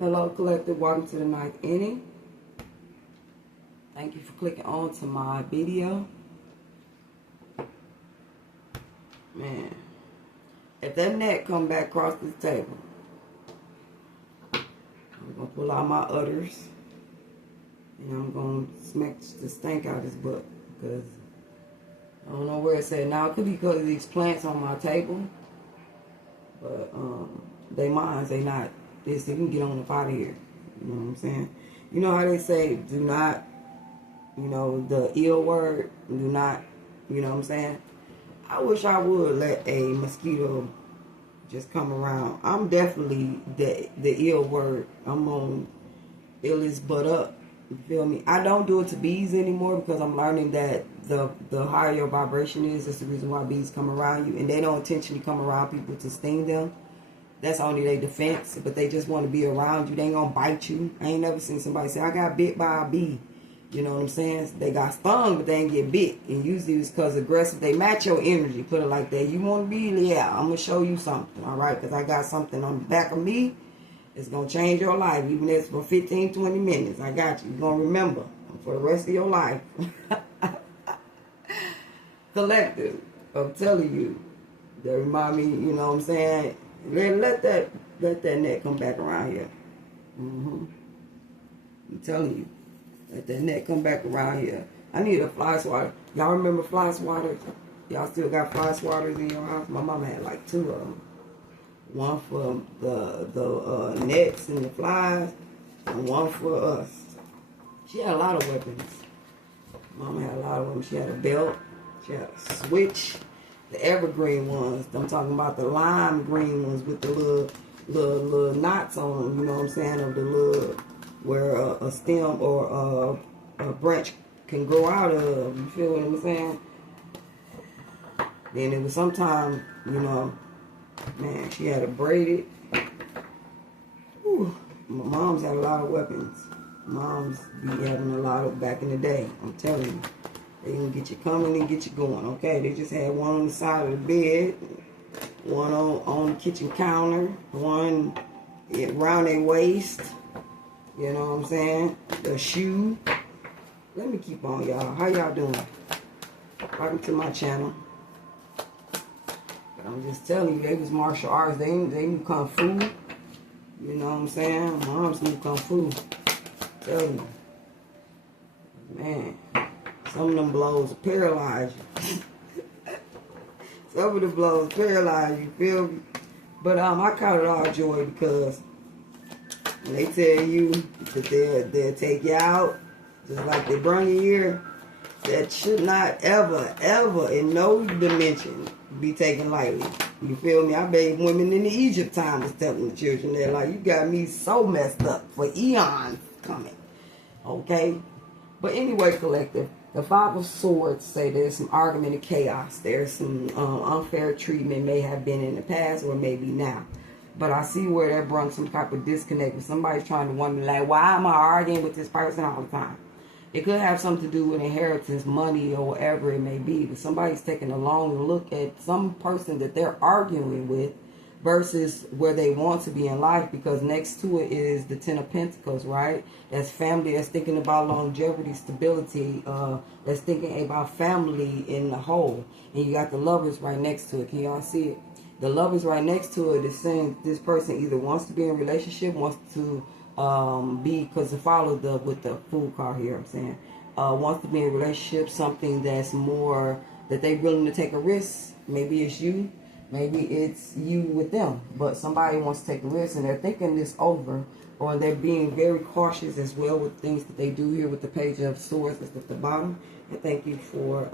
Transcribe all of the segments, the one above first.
Hello, collective. Welcome to the ninth inning. Thank you for clicking on to my video. Man, if that net come back across this table, I'm going to pull out my udders and I'm going to smack the stank out his butt because I don't know where it's at. Now, it could be because of these plants on my table, but they mine, they not. They can get on up out of here. You know what I'm saying? You know how they say, do not, you know, the ill word, do not, you know what I'm saying? I wish I would let a mosquito just come around. I'm definitely the ill word. I'm on illest butt up. You feel me? I don't do it to bees anymore because I'm learning that the higher your vibration is, that's the reason why bees come around you. And they don't intentionally come around people to sting them. That's only their defense, but they just want to be around you. They ain't gonna bite you. I ain't never seen somebody say, I got bit by a bee. You know what I'm saying? They got stung, but they ain't get bit. And usually it's because aggressive. They match your energy, put it like that. You want to be, yeah, I'm going to show you something, all right? Because I got something on the back of me. It's going to change your life, even if it's for 15, 20 minutes. I got you. You're going to remember for the rest of your life. Collective, I'm telling you. That remind me, you know what I'm saying? Let that net come back around here. I'm telling you. Let that net come back around here. I need a fly swatter. Y'all remember fly swatters? Y'all still got fly swatters in your house? My mama had like 2 of them. One for the nets and the flies, and one for us. She had a lot of weapons. Mama had a lot of them. She had a belt. She had a switch. The evergreen ones. I'm talking about the lime green ones with the little knots on them. You know what I'm saying? Of the little where a stem or a branch can grow out of. You feel what I'm saying? Then it was sometimes, you know, man, she had it braided. Whew. My mom's had a lot of weapons. Moms be having a lot of back in the day. I'm telling you. They can get you coming and get you going, okay? They just had one on the side of the bed, one on the kitchen counter, one around their waist. You know what I'm saying? The shoe. Let me keep on, y'all. How y'all doing? Welcome to my channel. But I'm just telling you, they was martial arts. They knew Kung Fu. You know what I'm saying? Moms knew Kung Fu. Tell you. Man. Some of them blows paralyze you. Some of the blows paralyze you, feel me? But I count it all joy because when they tell you that they'll take you out, just like they burn your ear, that should not ever, ever, in no dimension, be taken lightly. You feel me? I bet women in the Egypt time was telling the children, they're like, you got me so messed up for eons coming. Okay? But anyway, collective, the 5 of Swords say there's some argument and chaos. There's some unfair treatment may have been in the past or maybe now. But I see where that brings some type of disconnect with somebody's trying to wonder, like, why am I arguing with this person all the time? It could have something to do with inheritance, money, or whatever it may be. But somebody's taking a long look at some person that they're arguing with versus where they want to be in life, because next to it is the 10 of Pentacles, right? That's family, that's thinking about longevity, stability, that's thinking about family in the whole. And you got the Lovers right next to it. Can y'all see it? The Lovers right next to it is saying this person either wants to be in a relationship, wants to be, because to follow with the Fool card here, I'm saying, wants to be in a relationship, something that's more, that they're willing to take a risk. Maybe it's you. Maybe it's you with them, but somebody wants to take a risk and they're thinking this over, or they're being very cautious as well with things that they do here with the Page of Swords that's at the bottom. And thank you for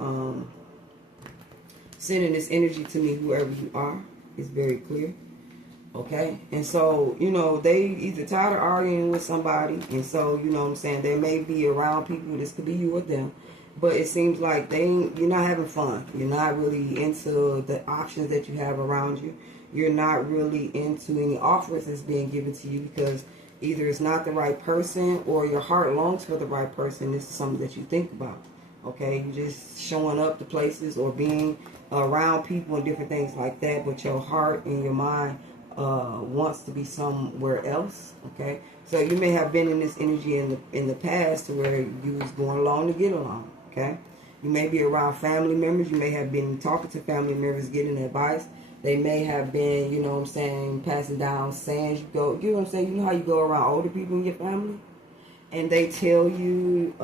sending this energy to me, whoever you are. It's very clear. Okay? And so, you know, they either tired of arguing with somebody, and so, you know what I'm saying, they may be around people, this could be you or them, but it seems like you're not having fun. You're not really into the options that you have around you. You're not really into any offers that's being given to you, because either it's not the right person or your heart longs for the right person. This is something that you think about. Okay? You're just showing up to places or being around people and different things like that, but your heart and your mind wants to be somewhere else. Okay, so you may have been in this energy in the past to where you was going along to get along. Okay, you may be around family members. You may have been talking to family members, getting advice. They may have been, you know what I'm saying, passing down sayings. You know what I'm saying. You know how you go around older people in your family, and they tell you,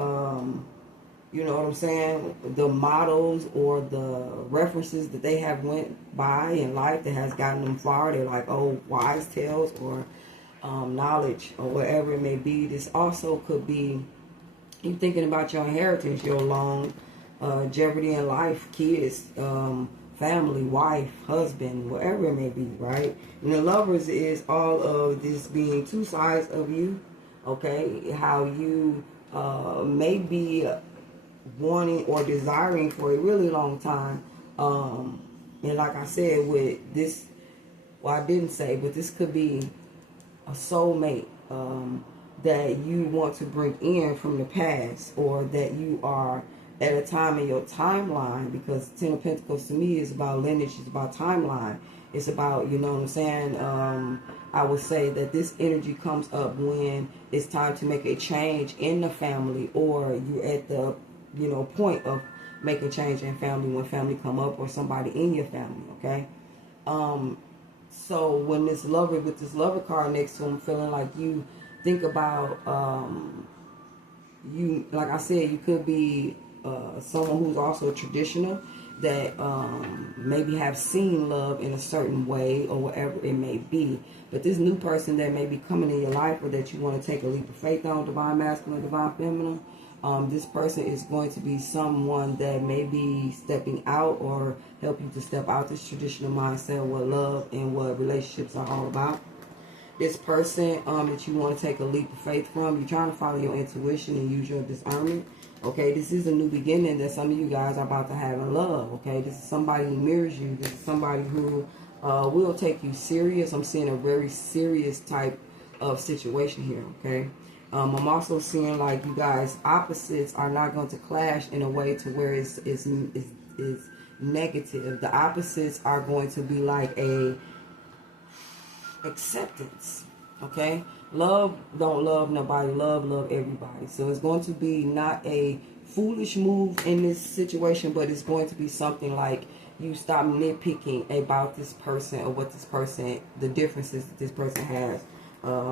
you know what I'm saying, the models or the references that they have went by in life that has gotten them far. They're like, oh, wise tales or knowledge or whatever it may be. This also could be you thinking about your inheritance, your long jeopardy in life, kids, family, wife, husband, whatever it may be, right? And the Lovers is all of this being two sides of you, okay? How you may be wanting or desiring for a really long time. And like I said, with this, well, I didn't say, but this could be a soulmate that you want to bring in from the past, or that you are at a time in your timeline, because Ten of Pentacles to me is about lineage, it's about timeline. It's about, you know what I'm saying, I would say that this energy comes up when it's time to make a change in the family, or you're at the, you know, point of making change in family when family come up, or somebody in your family, okay? So when this Lover, with this Lover card next to him, feeling like you think about, you, like I said, you could be someone who's also traditional, that maybe have seen love in a certain way or whatever it may be. But this new person that may be coming in your life, or that you want to take a leap of faith on, divine masculine, divine feminine, this person is going to be someone that may be stepping out, or help you to step out this traditional mindset, what love and what relationships are all about. This person that you want to take a leap of faith from, you're trying to follow your intuition and use your discernment. Okay, this is a new beginning that some of you guys are about to have in love. Okay, this is somebody who mirrors you. This is somebody who will take you serious. I'm seeing a very serious type of situation here. Okay, I'm also seeing like you guys opposites are not going to clash in a way to where it's negative. The opposites are going to be like a acceptance. Okay, love don't love nobody, love everybody. So it's going to be not a foolish move in this situation, but it's going to be something like you stop nitpicking about this person, or what this person, the differences that this person has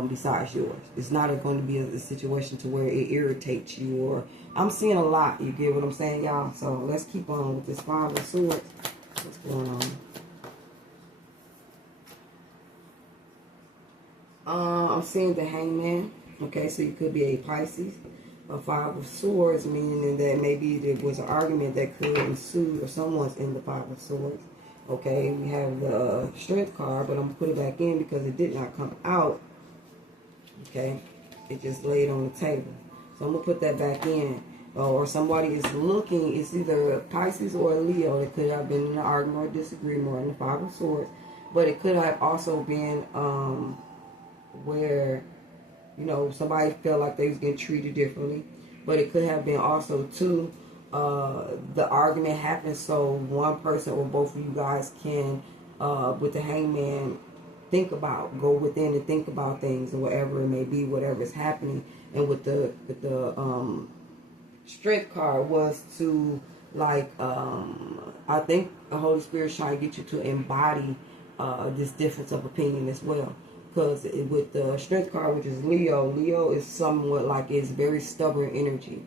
besides yours. It's not going to be a situation to where it irritates you, or I'm seeing a lot, you get what I'm saying, y'all? So let's keep on with this Five of Swords. What's going on? I'm seeing the Hangman. Okay, so you could be a Pisces. A Five of Swords, meaning that maybe there was an argument that could ensue, or someone's in the Five of Swords. Okay, we have the Strength card, but I'm going to put it back in because it did not come out. Okay, it just laid on the table. So I'm going to put that back in. Or somebody is looking, it's either a Pisces or a Leo. It could have been in an argument or disagreement, or in the Five of Swords. But it could have also been where, you know, somebody felt like they was getting treated differently. But it could have been also too, the argument happened so one person or both of you guys can, with the Hangman, go within and think about things, or whatever it may be, whatever is happening. And with the Strength card was to, like, I think the Holy Spirit's trying to get you to embody this difference of opinion as well. Because with the Strength card, which is Leo is somewhat like, it's very stubborn energy.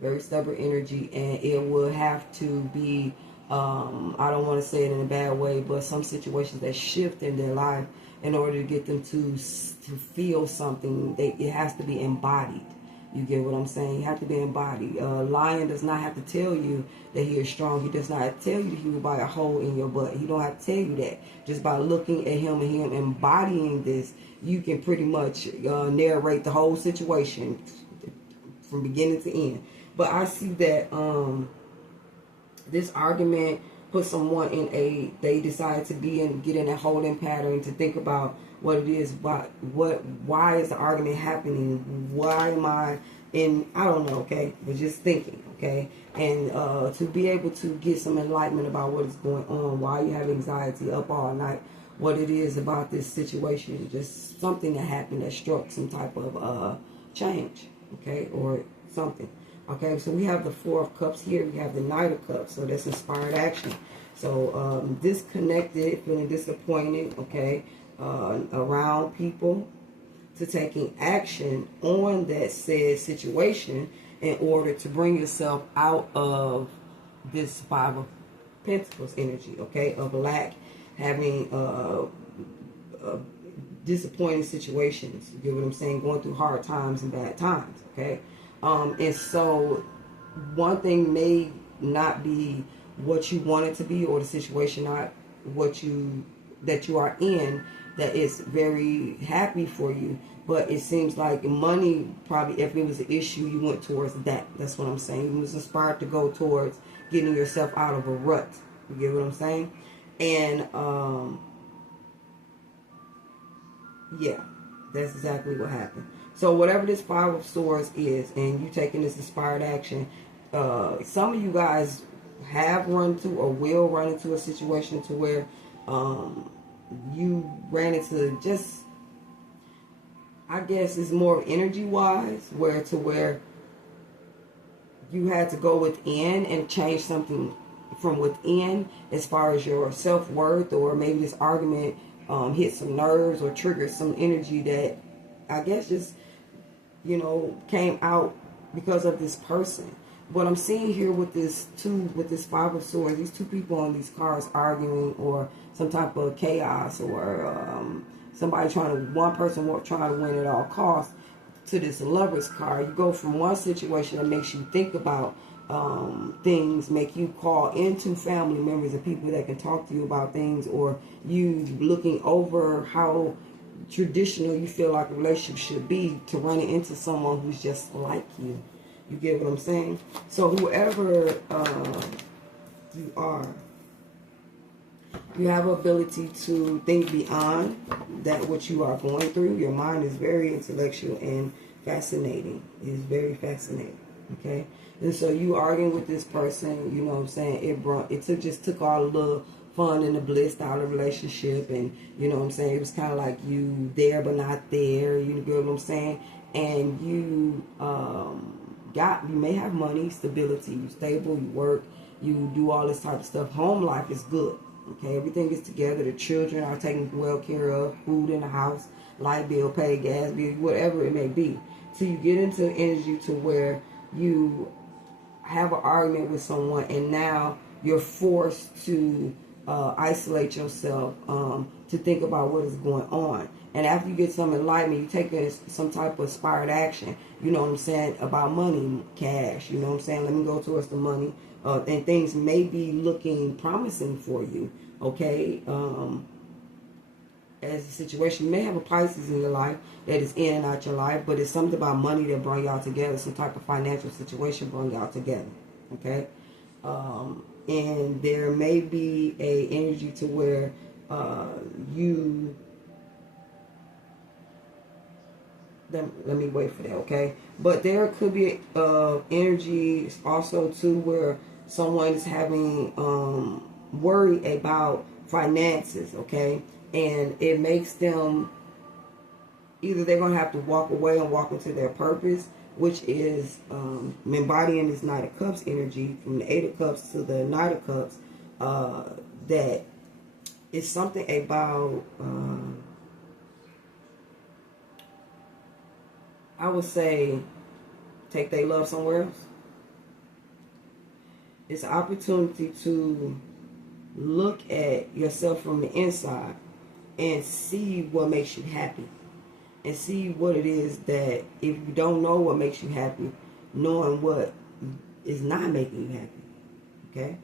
Very stubborn energy, and it will have to be, I don't want to say it in a bad way, but some situations that shift in their life in order to get them to feel something. It has to be embodied. You get what I'm saying? You have to be embodied. Lion does not have to tell you that he is strong. He does not tell you that he will bite a hole in your butt. He don't have to tell you that. Just by looking at him and him embodying this, you can pretty much narrate the whole situation from beginning to end. But I see that this argument put someone in they decide to get in a holding pattern, to think about what it is, why is the argument happening? Why am I in, I don't know, okay? But just thinking, okay? And to be able to get some enlightenment about what is going on, why you have anxiety, up all night, what it is about this situation. Just something that happened that struck some type of change, okay, or something. Okay, so we have the Four of Cups here. We have the Knight of Cups. So that's inspired action. So disconnected, feeling disappointed, okay, around people, to taking action on that said situation in order to bring yourself out of this Five of Pentacles energy, okay, of lack, having disappointing situations. You get what I'm saying? Going through hard times and bad times, okay? And so one thing may not be what you want it to be, or the situation not what that you are in, that is very happy for you. But it seems like money, probably, if it was an issue, you went towards that. That's what I'm saying. You was inspired to go towards getting yourself out of a rut. You get what I'm saying? And yeah, that's exactly what happened. So whatever this Five of Swords is, and you taking this inspired action, some of you guys have run into or will run into a situation to where you ran into, just, I guess it's more energy wise, where you had to go within and change something from within as far as your self-worth, or maybe this argument hit some nerves or triggered some energy that I guess just, you know, came out because of this person. What I'm seeing here with this Five of Swords, these two people on these cards arguing, or some type of chaos, or somebody one person trying to win at all costs, to this Lover's card. You go from one situation that makes you think about things, make you call into family members and people that can talk to you about things, or you looking over how traditional you feel like a relationship should be, to running into someone who's just like you. You get what I'm saying? So whoever you are, you have ability to think beyond that what you are going through. Your mind is very intellectual and fascinating. It is very fascinating. Okay? And so you arguing with this person, you know what I'm saying, it just took all the fun and the bliss out of the relationship, and you know what I'm saying, it was kind of like you there but not there, you get what I'm saying, and you you may have money, stability, you stable, you work, you do all this type of stuff, home life is good, okay, everything is together, the children are taken well care of, food in the house, light bill paid, gas bill, whatever it may be. So you get into energy to where you have an argument with someone, and now you're forced to isolate yourself, to think about what is going on. And after you get some enlightenment, you take some type of inspired action, you know what I'm saying, about money, cash, you know what I'm saying, let me go towards the money, and things may be looking promising for you, okay, as a situation. You may have a Pisces in your life that is in and out your life, but it's something about money that bring y'all together, some type of financial situation bring y'all together, okay, and there may be a energy to where let me wait for that, okay? But there could be energy also too where someone is having worry about finances, okay? And it makes them, either they're going to have to walk away and walk into their purpose, which is embodying this Knight of Cups energy, from the Eight of Cups to the Knight of Cups, that is something about, I would say, take their love somewhere else. It's an opportunity to look at yourself from the inside and see what makes you happy. And see what it is that, if you don't know what makes you happy, knowing what is not making you happy. Okay?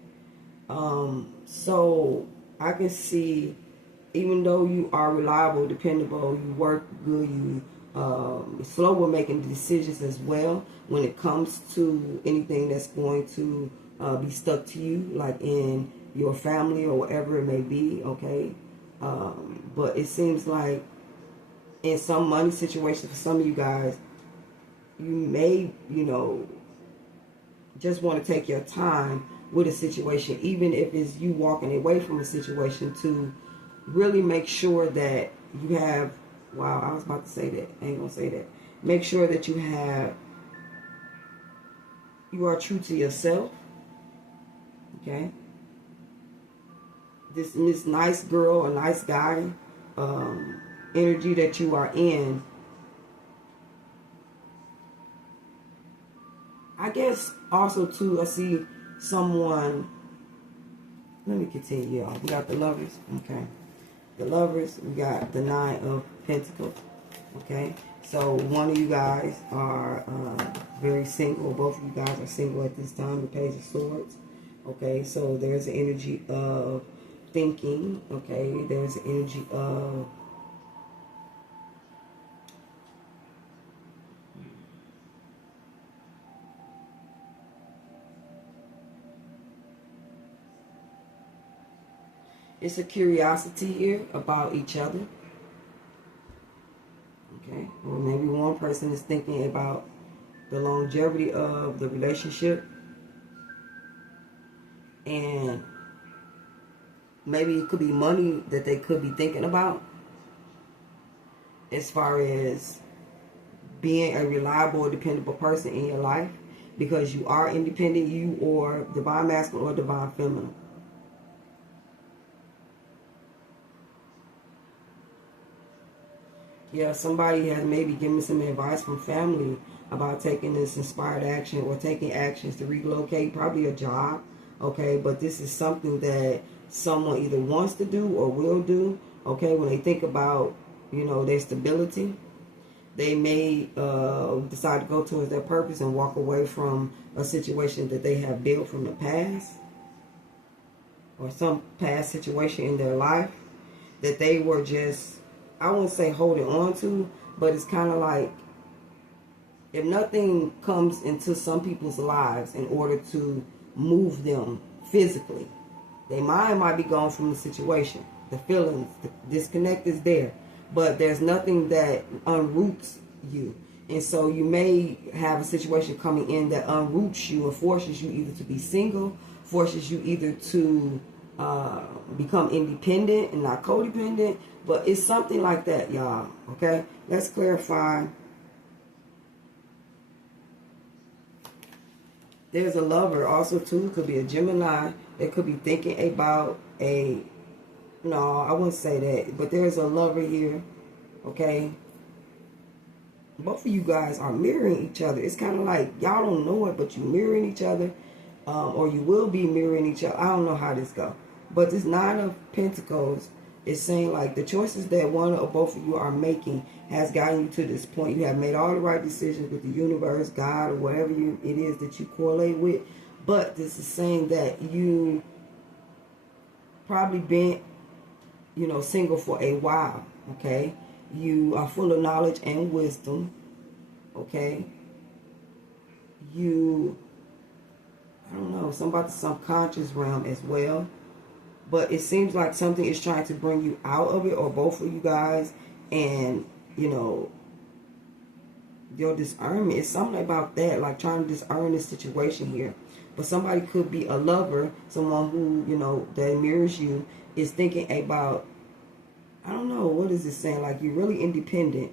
So I can see, even though you are reliable, dependable, you work good, you slow with making decisions as well when it comes to anything that's going to be stuck to you, like in your family or whatever it may be, okay? But it seems like in some money situation for some of you guys, you may, you know, just want to take your time with a situation, even if it's you walking away from a situation to really make sure that you have, wow, I was about to say that. I ain't going to say that. Make sure that you are true to yourself. Okay? This nice girl or nice guy energy that you are in, I guess also too, I see someone, let me continue, y'all. We got the Lovers, okay. The Lovers, we got the Nine of Pentacles, okay. So one of you guys are very single, both of you guys are single at this time, the Page of Swords, okay. So there's an energy of thinking, okay. There's an energy of it's a curiosity here about each other. Okay. Or maybe one person is thinking about the longevity of the relationship. And maybe it could be money that they could be thinking about. As far as being a reliable, dependable person in your life. Because you are independent, you or divine masculine or divine feminine. Yeah, somebody has maybe given some advice from family about taking this inspired action or taking actions to relocate, probably a job, okay? But this is something that someone either wants to do or will do, okay? When they think about, you know, their stability, they may decide to go towards their purpose and walk away from a situation that they have built from the past or some past situation in their life that they were just, I wouldn't say holding on to, but it's kind of like if nothing comes into some people's lives in order to move them physically, their mind might be gone from the situation. The feelings, the disconnect is there, but there's nothing that unroots you. And so you may have a situation coming in that unroots you and forces you either to be single, forces you either to become independent and not codependent, but it's something like that, y'all. Okay, let's clarify. There's a lover also too. Could be a Gemini. They could be thinking about a, no, I wouldn't say that, but there's a lover here. Okay, both of you guys are mirroring each other. It's kind of like y'all don't know it, but you mirroring each other, or you will be mirroring each other. I don't know how this goes. But this Nine of Pentacles is saying like the choices that one or both of you are making has gotten you to this point. You have made all the right decisions with the universe, God, or whatever it is that you correlate with. But this is saying that you probably been, you know, single for a while, okay? You are full of knowledge and wisdom, okay? You, I don't know, some about the subconscious realm as well. But it seems like something is trying to bring you out of it, or both of you guys. And, you know, your discernment is something about that, like trying to discern this situation here. But somebody could be a lover, someone who, you know, that mirrors you, is thinking about, I don't know, what is it saying? Like you're really independent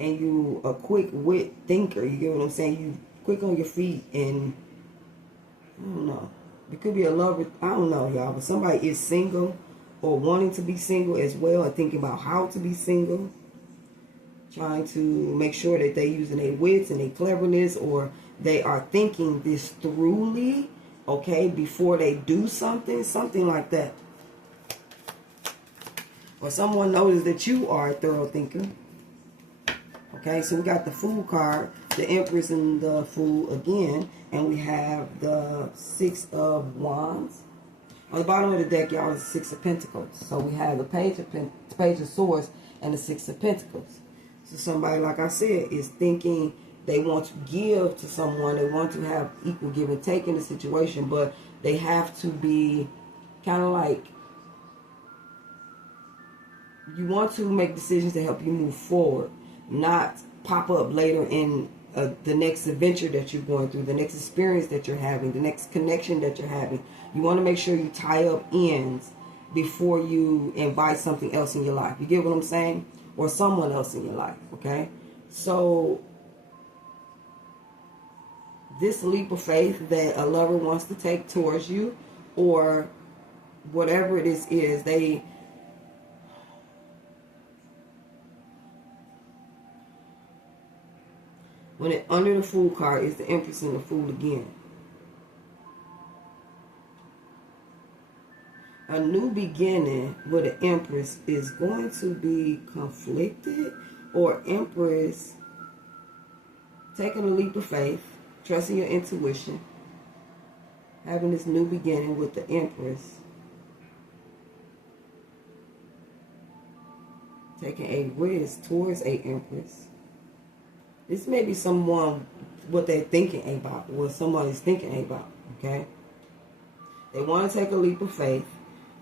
and you a quick wit thinker. You get what I'm saying? You quick on your feet, and I don't know. It could be a lover, I don't know, y'all, but somebody is single or wanting to be single as well and thinking about how to be single. Trying to make sure that they're using their wits and their cleverness, or they are thinking this thoroughly, okay, before they do something like that. Or someone knows that you are a thorough thinker. Okay, so we got the Fool card, the Empress and the Fool again, and we have the Six of Wands. On the bottom of the deck, y'all, is the Six of Pentacles. So we have the Page of Swords and the Six of Pentacles. So somebody, like I said, is thinking they want to give to someone. They want to have equal give and take in the situation, but they have to be kind of like, you want to make decisions to help you move forward, not pop up later in the next adventure that you're going through, the next experience that you're having, the next connection that you're having. You want to make sure you tie up ends before you invite something else in your life. You get what I'm saying? Or someone else in your life, okay? So this leap of faith that a lover wants to take towards you, or whatever it is they when it under the Fool card is the Empress and the Fool again. A new beginning with an Empress is going to be conflicted, or Empress taking a leap of faith, trusting your intuition, having this new beginning with the Empress, taking a risk towards a Empress. This may be someone, what they're thinking about, what somebody's thinking about, okay? They want to take a leap of faith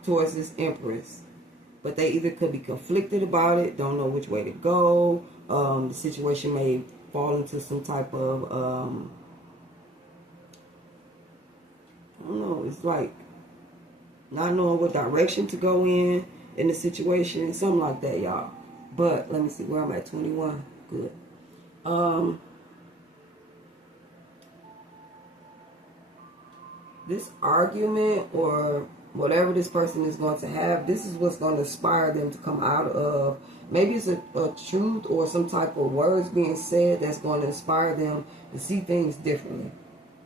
towards this Empress, but they either could be conflicted about it, don't know which way to go. The situation may fall into some type of, I don't know, it's like not knowing what direction to go in the situation, something like that, y'all. But let me see where I'm at, 21. Good. This argument or whatever this person is going to have, this is what's going to inspire them to come out of. Maybe it's a truth or some type of words being said that's going to inspire them to see things differently.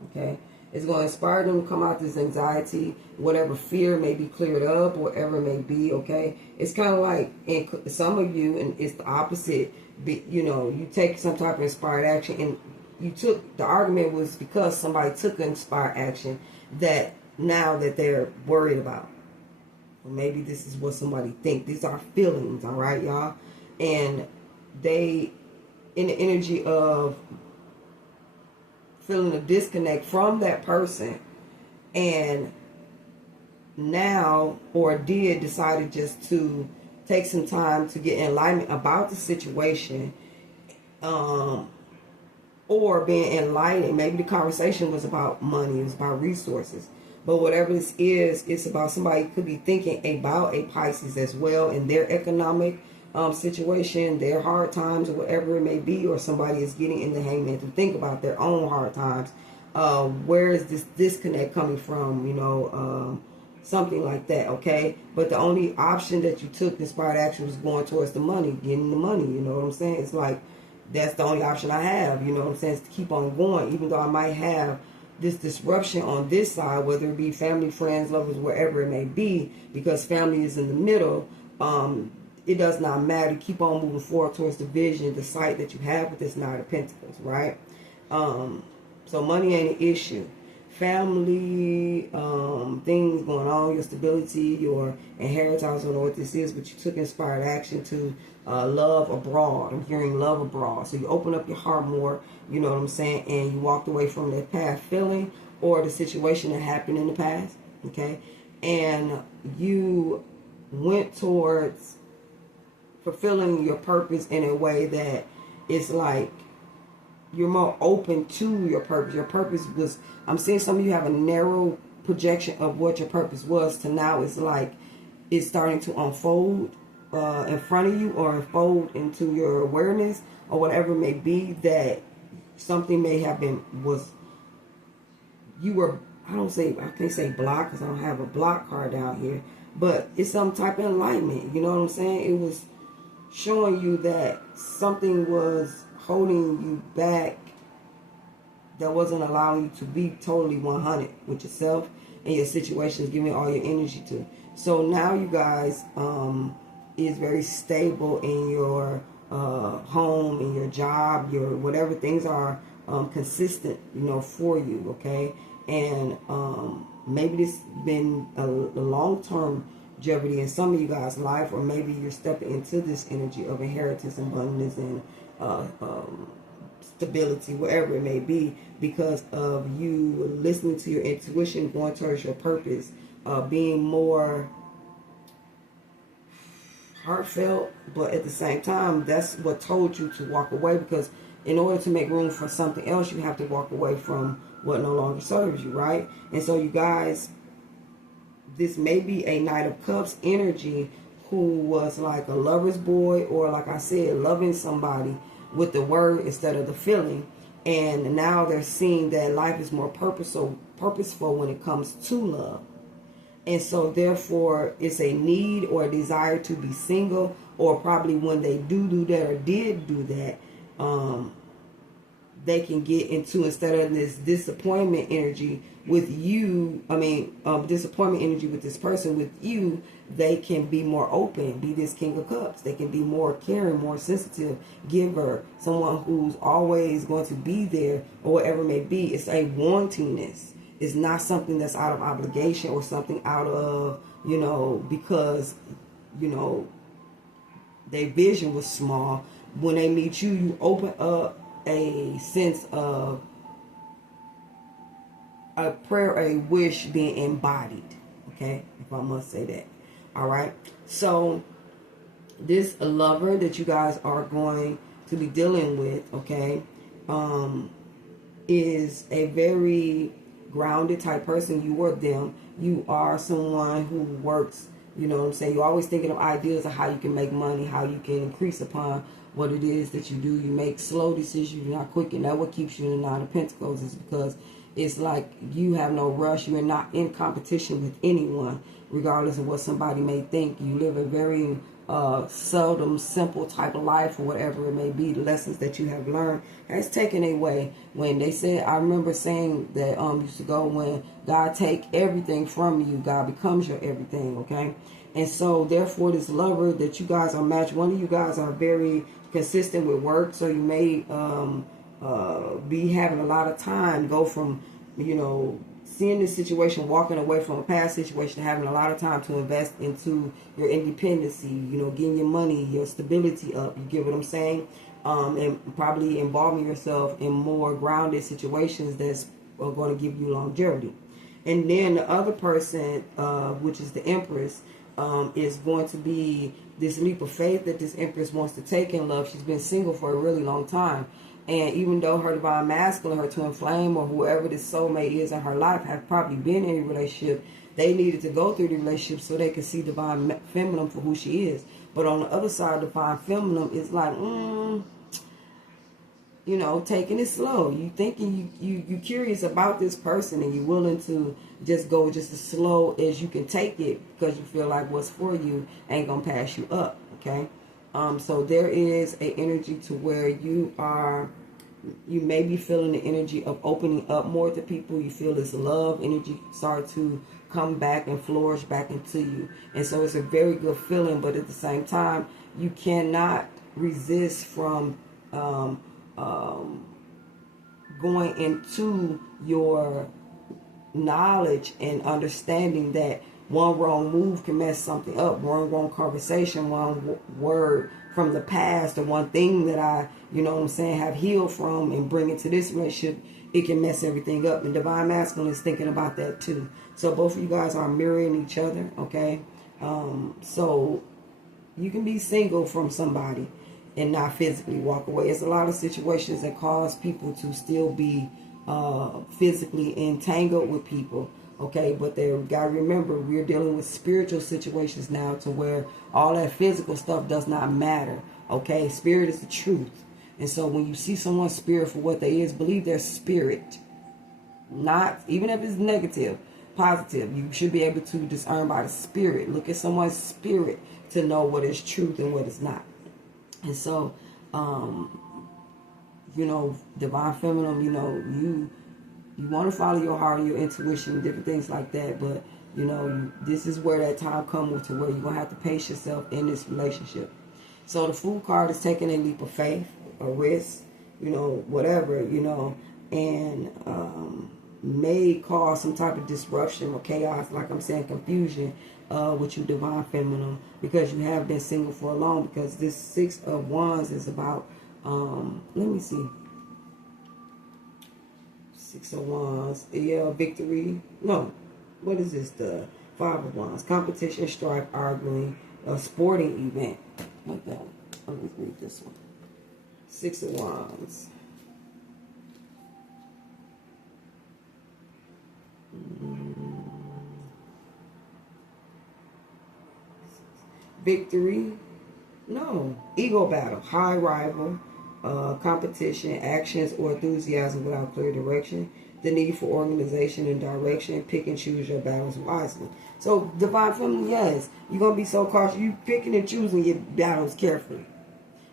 Okay? It's going to inspire them to come out this anxiety, whatever fear may be cleared up, whatever it may be, okay? It's kind of like, in some of you, and it's the opposite, you know, you take some type of inspired action, and you took, the argument was because somebody took inspired action that now that they're worried about. Or maybe this is what somebody thinks. These are feelings, all right, y'all? And they, in the energy of feeling a disconnect from that person, and now or decided just to take some time to get enlightenment about the situation, or being enlightened. Maybe the conversation was about money, it was about resources, but whatever this is, it's about somebody could be thinking about a Pisces as well in their economic situation, their hard times, or whatever it may be, or somebody is getting in the Hangman to think about their own hard times. Where is this disconnect coming from? You know, something like that, okay? But the only option that you took, inspired action, was going towards the money, getting the money, you know what I'm saying? It's like, that's the only option I have, you know what I'm saying, is to keep on going, even though I might have this disruption on this side, whether it be family, friends, lovers, wherever it may be, because family is in the middle. It does not matter. Keep on moving forward towards the vision, the sight that you have with this Knight of Pentacles, right? So money ain't an issue. Family, things going on, your stability, your inheritance, I don't know what this is, but you took inspired action to love abroad. I'm hearing love abroad. So you open up your heart more, you know what I'm saying, and you walked away from that past feeling or the situation that happened in the past, okay? And you went towards fulfilling your purpose in a way that it's like you're more open to your purpose. Your purpose was, I'm seeing some of you have a narrow projection of what your purpose was, to now it's like it's starting to unfold in front of you, or unfold into your awareness, or whatever it may be, that something may have been, you were, I can't say block because I don't have a block card down here, but it's some type of enlightenment, you know what I'm saying? It was showing you that something was holding you back, that wasn't allowing you to be totally 100 with yourself and your situations, giving all your energy to. So now you guys is very stable in your home, in your job, your whatever things are consistent, you know, for you, okay? And maybe this been a long-term jeopardy in some of you guys' life, or maybe you're stepping into this energy of inheritance and abundance and stability, wherever it may be, because of you listening to your intuition, going towards your purpose, being more heartfelt, but at the same time, that's what told you to walk away, because in order to make room for something else, you have to walk away from what no longer serves you, right? And so you guys, this may be a Knight of Cups energy who was like a lover's boy, or like I said, loving somebody with the word instead of the feeling. And now they're seeing that life is more purposeful when it comes to love. And so therefore it's a need or a desire to be single, or probably when they do that or did do that, they can get into, instead of this disappointment energy with you, disappointment energy with this person, with you, they can be more open, be this King of Cups. They can be more caring, more sensitive, giver, someone who's always going to be there, or whatever it may be. It's a wantingness. It's not something that's out of obligation or something out of, because, their vision was small. When they meet you, you open up a sense of a prayer, a wish being embodied. Okay, if I must say that. All right. So this lover that you guys are going to be dealing with, okay, is a very grounded type person. You are them. You are someone who works, you're always thinking of ideas of how you can make money, how you can increase upon what it is that you do. You make slow decisions, you're not quick, and that what keeps you in the Nine of Pentacles, is because it's like you have no rush. You're not in competition with anyone, regardless of what somebody may think. You live a very seldom, simple type of life, or whatever it may be. The lessons that you have learned has taken away. When they said, I remember saying that used to go, when God take everything from you, God becomes your everything. Okay, and so therefore this lover that you guys are matched, one of you guys are very consistent with work, so you may be having a lot of time, go from seeing this situation, walking away from a past situation, having a lot of time to invest into your independency, getting your money, your stability up. You get what I'm saying? And probably involving yourself in more grounded situations that's going to give you longevity. And then the other person, which is the Empress, is going to be this leap of faith that this Empress wants to take in love. She's been single for a really long time. And even though her divine masculine, her twin flame, or whoever this soulmate is in her life, have probably been in a relationship, they needed to go through the relationship so they could see divine feminine for who she is. But on the other side, divine feminine is like, taking it slow. You thinking you curious about this person, and you're willing to just go just as slow as you can take it, because you feel like what's for you ain't gonna pass you up. Okay. So there is a energy to where you may be feeling the energy of opening up more to people. You feel this love energy start to come back and flourish back into you. And so it's a very good feeling, but at the same time, you cannot resist from going into your knowledge and understanding that one wrong move can mess something up. One wrong conversation, one word from the past, or one thing that I, have healed from and bring it to this relationship, it can mess everything up. And divine masculine is thinking about that too. So both of you guys are mirroring each other, okay? So you can be single from somebody and not physically walk away. It's a lot of situations that cause people to still be physically entangled with people. Okay, but they got to remember, we're dealing with spiritual situations now, to where all that physical stuff does not matter. Okay, spirit is the truth. And so when you see someone's spirit for what they is, believe their spirit. Not, even if it's negative, positive, you should be able to discern by the spirit. Look at someone's spirit to know what is truth and what is not. And so, divine feminine, you want to follow your heart, your intuition, different things like that. But, this is where that time comes to where you're going to have to pace yourself in this relationship. So the Fool card is taking a leap of faith, a risk, whatever, and may cause some type of disruption or chaos, like I'm saying, confusion with you, divine feminine, because you have been single for a long. Because this Six of Wands is about, let me see. Six of Wands, victory. No, what is this? The Five of Wands, competition, strife, arguing, a sporting event. Like that. Let me read this one. Six of Wands. victory. No. Ego battle, high rival, competition, actions or enthusiasm without clear direction, the need for organization and direction, pick and choose your battles wisely. So, divine feminine, yes, you're going to be so cautious. You picking and choosing your battles carefully.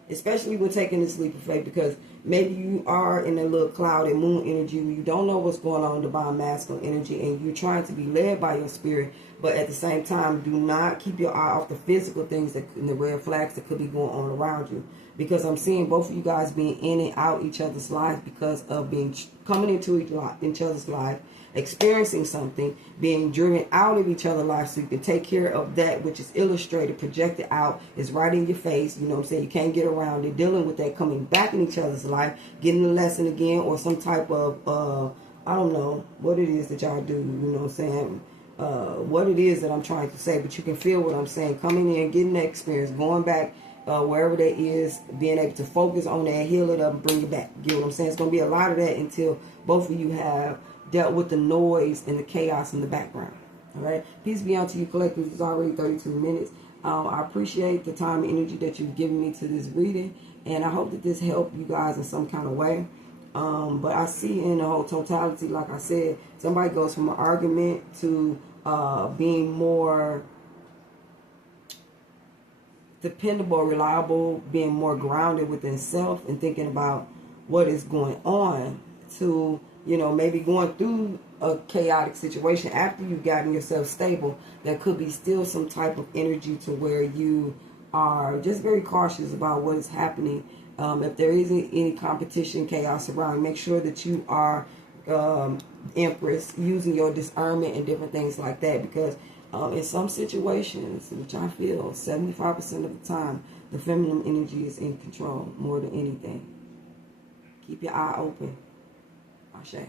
Especially when taking this leap of faith, because maybe you are in a little cloud and moon energy, you don't know what's going on in divine masculine energy, and you're trying to be led by your spirit, but at the same time, do not keep your eye off the physical things that, and the red flags that could be going on around you. Because I'm seeing both of you guys being in and out each other's life because of being coming into each other's life, experiencing something, being driven out of each other's life so you can take care of that which is illustrated, projected out, is right in your face. You know what I'm saying? You can't get around it. Dealing with that, coming back in each other's life, getting the lesson again, or some type of, I don't know what it is that y'all do. You know what I'm saying? What it is that I'm trying to say, but you can feel what I'm saying. Coming in, getting that experience, going back wherever that is, being able to focus on that, heal it up, and bring it back. You know what I'm saying? It's going to be a lot of that until both of you have dealt with the noise and the chaos in the background. All right? Peace be unto you, collectors. It's already 32 minutes. I appreciate the time and energy that you've given me to this reading, and I hope that this helped you guys in some kind of way. But I see in the whole totality, like I said, somebody goes from an argument to being more dependable, reliable, being more grounded within self and thinking about what is going on, to, you know, maybe going through a chaotic situation after you've gotten yourself stable. There could be still some type of energy to where you are just very cautious about what is happening. If there isn't any competition, chaos around, make sure that you are Empress, using your discernment and different things like that, because in some situations, which I feel 75% of the time, the feminine energy is in control more than anything. Keep your eye open. Ashe.